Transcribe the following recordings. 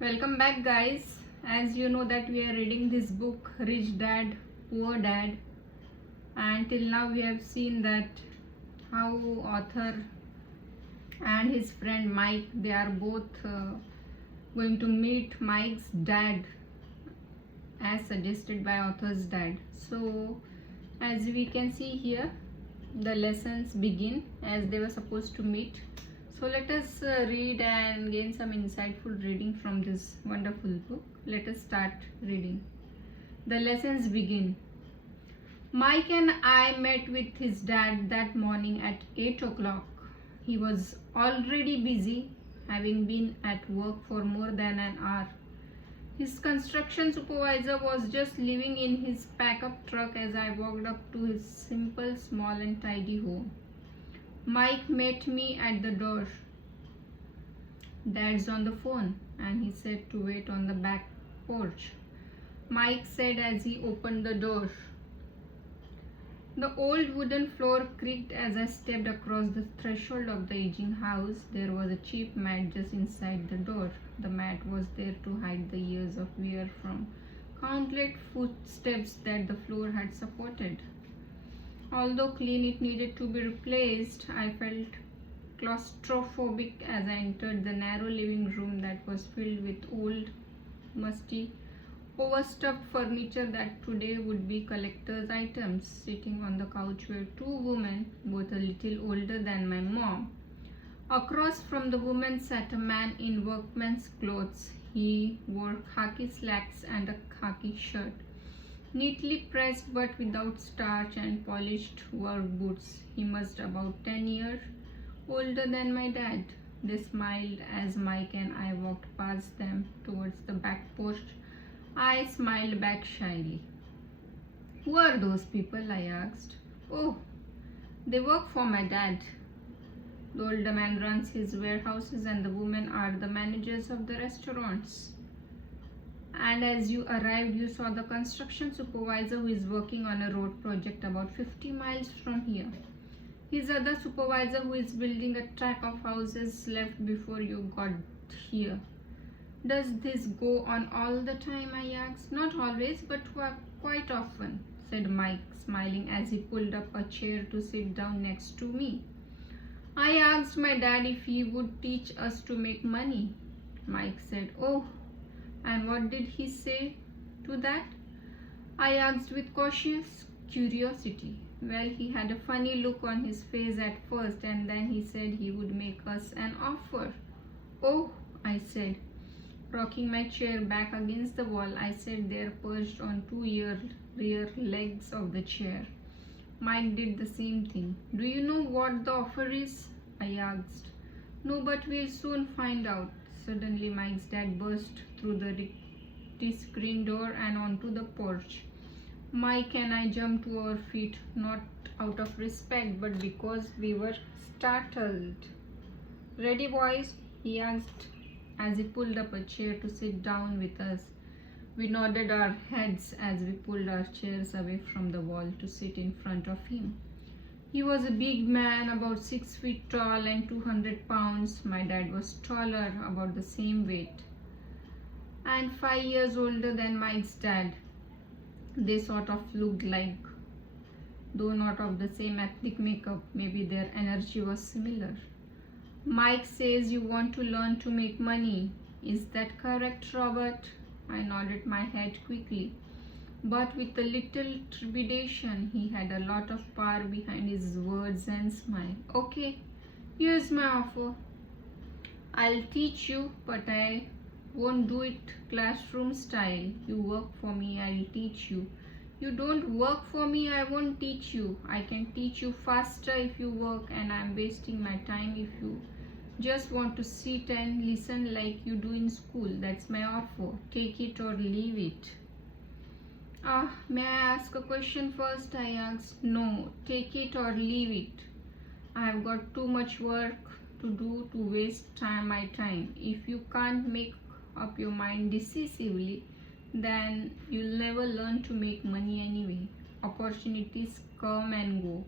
Welcome back, guys. As you know that we are reading this book Rich Dad Poor Dad, and till now we have seen that how author and his friend Mike, they are both going to meet Mike's dad as suggested by author's dad. So as we can see here, the lessons begin as they were supposed to meet. So let us read and gain some insightful reading from this wonderful book. Let us start reading. The lessons begin. Mike and I met with his dad that morning at 8 o'clock. He was already busy, having been at work for more than an hour. His construction supervisor was just leaving in his pack-up truck as I walked up to his simple, small and tidy home. Mike met me at the door. "Dad's on the phone," and he said to wait on the back porch. Mike said as he opened the door. The old wooden floor creaked as I stepped across the threshold of the aging house. There was a cheap mat just inside the door. The mat was there to hide the years of wear from countless footsteps that the floor had supported. Although clean, it needed to be replaced. I felt claustrophobic as I entered the narrow living room that was filled with old, musty, overstuffed furniture that today would be collector's items. Sitting on the couch were two women, both a little older than my mom. Across from the woman sat a man in workman's clothes. He wore khaki slacks and a khaki shirt, neatly pressed but without starch, and polished work boots. He must about 10 years older than my dad. They smiled as Mike and I walked past them towards the back porch. I smiled back shyly. "Who are those people?" I asked. "Oh, they work for my dad. The older man runs his warehouses and the women are the managers of the restaurants. And as you arrived, you saw the construction supervisor who is working on a road project about 50 miles from here. His other supervisor who is building a track of houses left before you got here. Does this go on all the time?" I asked. "Not always, but quite often," said Mike, smiling as he pulled up a chair to sit down next to me. "I asked my dad if he would teach us to make money." Mike said, "Oh, and what did he say to that?" I asked with cautious curiosity. "Well, he had a funny look on his face at first, and then he said he would make us an offer." "Oh," I said, rocking my chair back against the wall. I sat there perched on two rear legs of the chair. Mike did the same thing. "Do you know what the offer is?" I asked. "No, but we'll soon find out." Suddenly, Mike's dad burst through the rickety screen door and onto the porch. Mike and I jumped to our feet, not out of respect, but because we were startled. "Ready, boys?" he asked as he pulled up a chair to sit down with us. We nodded our heads as we pulled our chairs away from the wall to sit in front of him. He was a big man, about 6 feet tall and 200 pounds. My dad was taller, about the same weight, and 5 years older than Mike's dad. They sort of looked like, though not of the same ethnic makeup. Maybe their energy was similar. "Mike says you want to learn to make money. Is that correct, Robert?" I nodded my head quickly, but with a little trepidation. He had a lot of power behind his words and smile. "Okay, here's my offer. I'll teach you, but I won't do it classroom style. You work for me, I'll teach you. You don't work for me, I won't teach you. I can teach you faster if you work, and I'm wasting my time if you just want to sit and listen like you do in school. That's my offer. Take it or leave it." May I ask a question first?" I asked. "No, take it or leave it. I've got too much work to do to waste my time. If you can't make up your mind decisively, then you'll never learn to make money anyway. Opportunities come and go.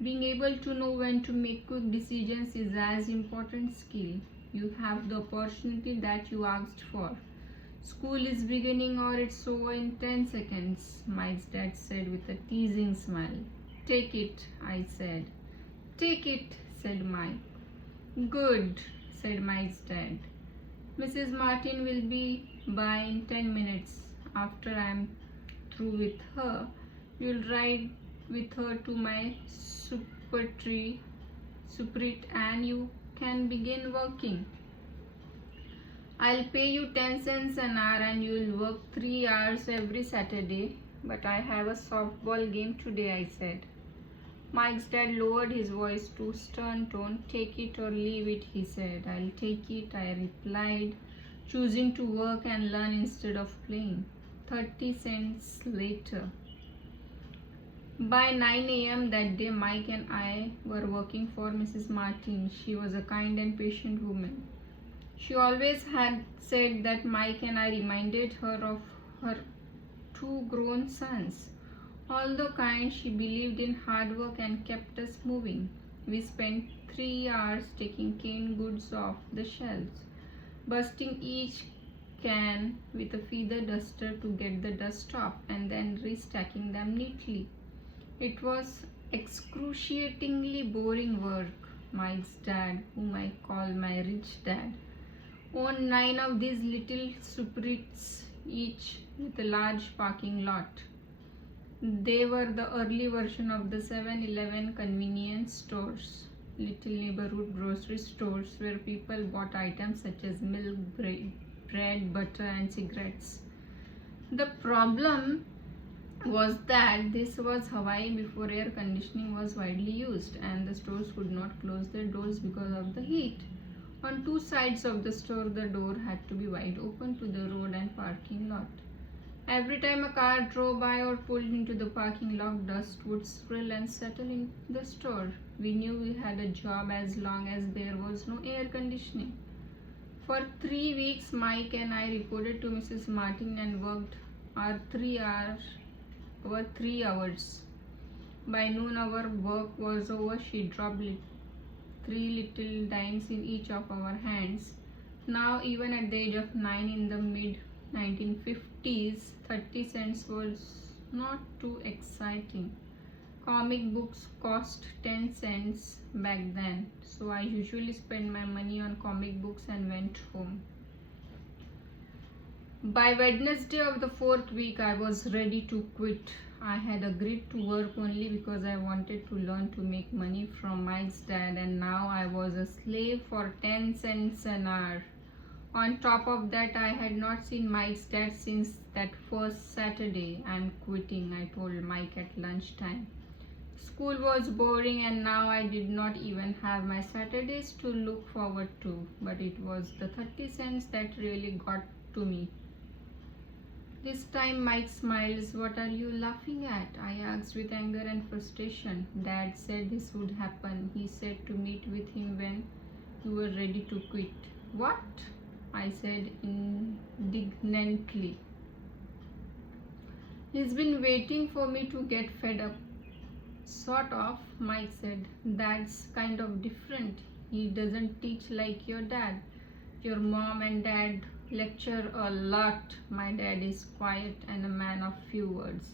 Being able to know when to make quick decisions is as important skill. You have the opportunity that you asked for. School is beginning or it's over in 10 seconds, Mike's dad said with a teasing smile. Take it, I said. Take it, said Mike. Good, said Mike's dad. Mrs. Martin will be by in 10 minutes. After I'm through with her, you'll ride with her to my suprit and you can begin working. I'll pay you 10 cents an hour and you'll work 3 hours every Saturday. But I have a softball game today, I said. Mike's dad lowered his voice to stern tone. Take it or leave it, he said. I'll take it, I replied, choosing to work and learn instead of playing. 30 cents later. By 9 a.m. that day, Mike and I were working for Mrs. Martin. She was a kind and patient woman. She always had said that Mike and I reminded her of her 2 grown sons. Although kind, she believed in hard work and kept us moving. We spent 3 hours taking canned goods off the shelves, busting each can with a feather duster to get the dust off, and then restacking them neatly. It was excruciatingly boring work. Mike's dad, whom I call my rich dad, owned 9 of these little suprits, each with a large parking lot. They were the early version of the 7-Eleven convenience stores, little neighborhood grocery stores where people bought items such as milk, bread, butter, and cigarettes. The problem was that this was Hawaii before air conditioning was widely used, and the stores could not close their doors because of the heat. On 2 sides of the store, the door had to be wide open to the road and parking lot. Every time a car drove by or pulled into the parking lot, dust would swirl and settle in the store. We knew we had a job as long as there was no air conditioning. For 3 weeks, Mike and I reported to Mrs. Martin and worked our 3 hours. By noon, our work was over. She dropped 3 little dimes in each of our hands. Now, even at the age of 9 in the mid-1950s, 30 cents was not too exciting. Comic books cost 10 cents back then, so I usually spent my money on comic books and went home. By Wednesday of the 4th week, I was ready to quit. I had agreed to work only because I wanted to learn to make money from Mike's dad, and now I was a slave for 10 cents an hour. On top of that, I had not seen Mike's dad since that first Saturday. I'm quitting, I told Mike at lunchtime. School was boring and now I did not even have my Saturdays to look forward to. But it was the 30 cents that really got to me. This time Mike smiles. What are you laughing at? I asked with anger and frustration. Dad said this would happen. He said to meet with him when you were ready to quit. What? I said indignantly. He's been waiting for me to get fed up. Sort of, Mike said. That's kind of different. He doesn't teach like your dad. Your mom and dad lecture a lot. My dad is quiet and a man of few words.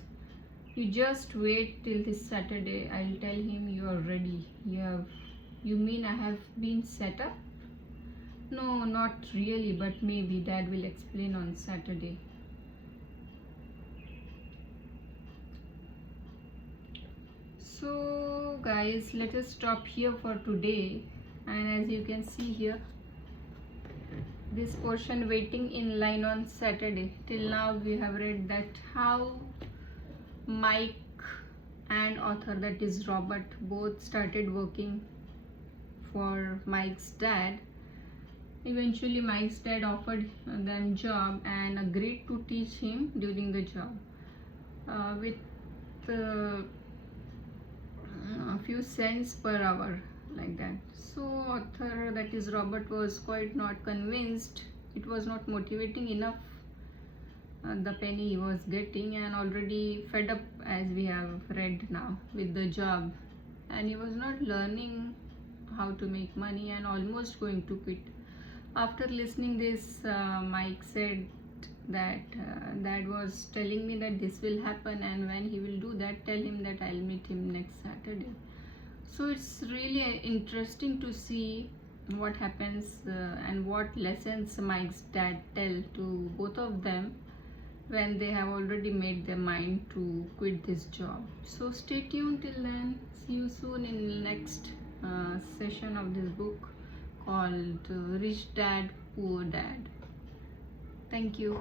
You just wait till this Saturday. I'll tell him you are ready. You mean I have been set up? No, not really, but maybe. Dad will explain on Saturday. So guys, let us stop here for today. And as you can see here, this portion, waiting in line on Saturday. Till now we have read that how Mike and author, that is Robert, both started working for Mike's dad. Eventually Mike's dad offered them job and agreed to teach him during the job with a few cents per hour, like that. So author, that is Robert, was quite not convinced. It was not motivating enough, the penny he was getting, and already fed up, as we have read now, with the job, and he was not learning how to make money and almost going to quit. After listening this, Mike said that dad was telling me that this will happen, and when he will do that, tell him that I'll meet him next Saturday. So it's really interesting to see what happens and what lessons Mike's dad tell to both of them when they have already made their mind to quit this job. So stay tuned till then. See you soon in the next session of this book called Rich Dad, Poor Dad. Thank you.